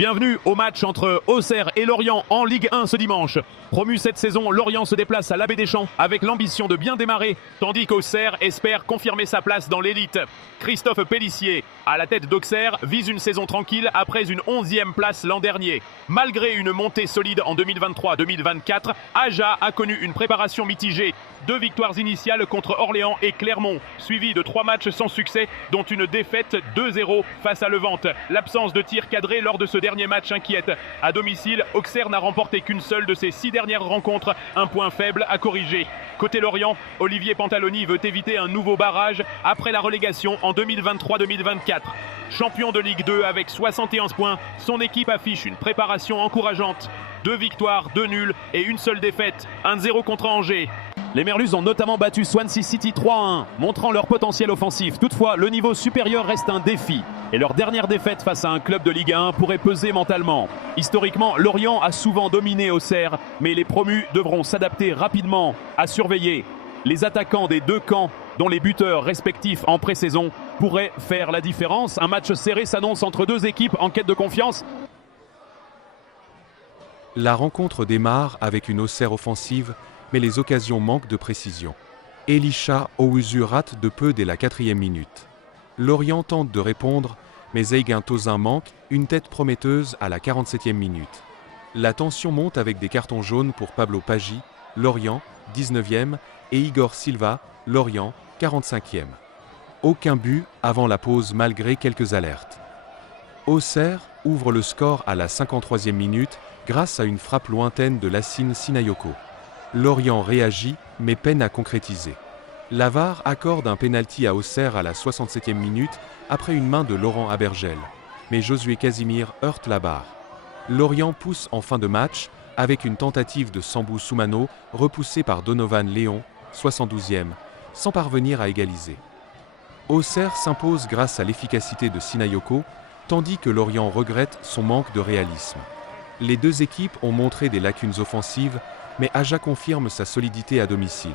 Bienvenue au match entre Auxerre et Lorient en Ligue 1 ce dimanche. Promu cette saison, Lorient se déplace à l'Abbé des Champs avec l'ambition de bien démarrer, tandis qu'Auxerre espère confirmer sa place dans l'élite. Christophe Pélissier, à la tête d'Auxerre, vise une saison tranquille après une 11e place l'an dernier. Malgré une montée solide en 2023-2024, Aja a connu une préparation mitigée. 2 victoires initiales contre Orléans et Clermont, suivies de 3 matchs sans succès, dont une défaite 2-0 face à Levante. L'absence de tir cadré lors de ce dernier match inquiète. À domicile, Auxerre n'a remporté qu'une seule de ses 6 dernières rencontres, un point faible à corriger. Côté Lorient, Olivier Pantaloni veut éviter un nouveau barrage après la relégation en 2023-2024. Champion de Ligue 2 avec 71 points, son équipe affiche une préparation encourageante. 2 victoires, 2 nuls et une seule défaite, 1-0 contre Angers. Les Merlus ont notamment battu Swansea City 3-1, montrant leur potentiel offensif. Toutefois, le niveau supérieur reste un défi. Et leur dernière défaite face à un club de Ligue 1 pourrait peser mentalement. Historiquement, Lorient a souvent dominé Auxerre, mais les promus devront s'adapter rapidement. À surveiller, les attaquants des 2 camps, dont les buteurs respectifs en pré-saison, pourraient faire la différence. Un match serré s'annonce entre 2 équipes en quête de confiance. La rencontre démarre avec une Auxerre offensive, mais les occasions manquent de précision. Elisha Owusu rate de peu dès la 4e minute. Lorient tente de répondre, mais Eigen Tozin manque, une tête prometteuse à la 47e minute. La tension monte avec des cartons jaunes pour Pablo Paggi, Lorient, 19e, et Igor Silva, Lorient, 45e. Aucun but avant la pause malgré quelques alertes. Auxerre ouvre le score à la 53e minute grâce à une frappe lointaine de Lassine Sinayoko. Lorient réagit, mais peine à concrétiser. La VAR accorde un pénalty à Auxerre à la 67e minute après une main de Laurent Abergel. Mais Josué Casimir heurte la barre. Lorient pousse en fin de match avec une tentative de Sambou Soumano repoussée par Donovan Léon, 72e, sans parvenir à égaliser. Auxerre s'impose grâce à l'efficacité de Sinayoko, tandis que Lorient regrette son manque de réalisme. Les 2 équipes ont montré des lacunes offensives, mais Aja confirme sa solidité à domicile.